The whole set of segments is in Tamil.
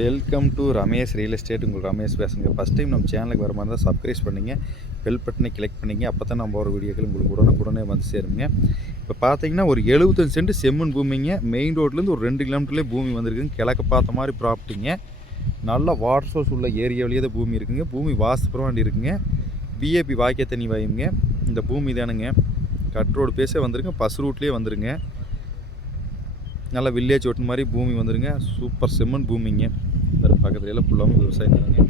Welcome to Ramesh real estate உங்கள் ரமேஷ் பேசுங்க. ஃபஸ்ட் டைம் நம்ம சேனலுக்கு வர மாதிரி தான் சப்ஸ்கிரைப் பண்ணிங்க. பெல் பட்டனை கிளிக் பண்ணிங்க. அப்போ தான் நம்ம போகிற வீடியோக்கள் உங்களுக்கு உடனுக்குடனே வந்து சேருங்க. இப்போ பார்த்தீங்கன்னா ஒரு எழுபத்தஞ்சு சென்ட் செம்மண் பூமிங்க. மெயின் ரோட்லேருந்து ஒரு ரெண்டு கிலோமீட்டர்லேயே பூமி வந்திருக்குங்க. கிழக்க பார்த்த மாதிரி ப்ராப்பர்ட்டிங்க நல்லா வாட்டர் சோர்ஸ் உள்ள ஏரியாவிலேயே தான் பூமி இருக்குங்க. பூமி வாஸ்துபுரமாண்டி இருக்குங்க. பிஏபி வாக்கிய தண்ணி வாயுங்க இந்த பூமி தானுங்க. கட் ரோடு பேசே வந்துருங்க பஸ் ரூட்லேயே வந்துருங்க நல்லா வில்லேஜ் ஓட்டு மாதிரி பூமி வந்துருங்க சூப்பர் செம்மண் பூமிங்க. வேறு பக்கத்துல எல்லாம் ஃபுல்லாகவும் விவசாயம் தாங்க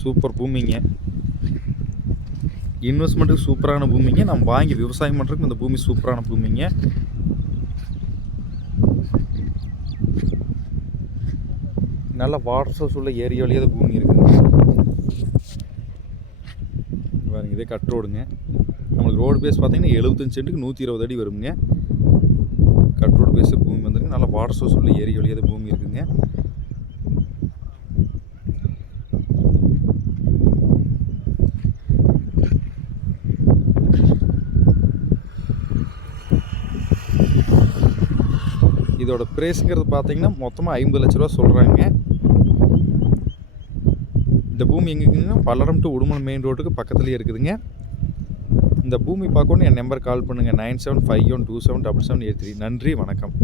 சூப்பர் பூமிங்க. இன்வெஸ்ட்மெண்ட்டுக்கு சூப்பரான பூமிங்க. நம்ம வாங்கி விவசாயம் பண்ணுறதுக்கு இந்த பூமி சூப்பரான பூமிங்க. நல்ல வாட்டர் சோர்ஸ் உள்ள ஏரியா தான் பூமி இருக்குதுங்க பாருங்க இதே கட் ரோடுங்க நம்ம ரோடு பேஸ் பார்த்தீங்கன்னா எழுபத்தஞ்சு சென்ட்டுக்கு நூற்றி இருபது அடி வருங்க. கட் ரோடு பேஸ் பூமி வந்துருங்க நல்லா வாட்டர் சோர்ஸ் உள்ள ஏரி தான் பூமி இருக்குங்க. இதோட ப்ரைஸுங்கிறது பார்த்தீங்கன்னா மொத்தமாக ஐம்பது லட்ச ரூபா சொல்கிறாங்க இந்த பூமி எங்கே இருக்குதுன்னா பல்லடம் டு உடுமலை மெயின் ரோட்டுக்கு பக்கத்துலேயே இருக்குதுங்க. இந்த பூமி பார்க்கணும் என் நம்பர் கால் பண்ணுங்கள் nine seven five one two seven double seven eight three. நன்றி வணக்கம்.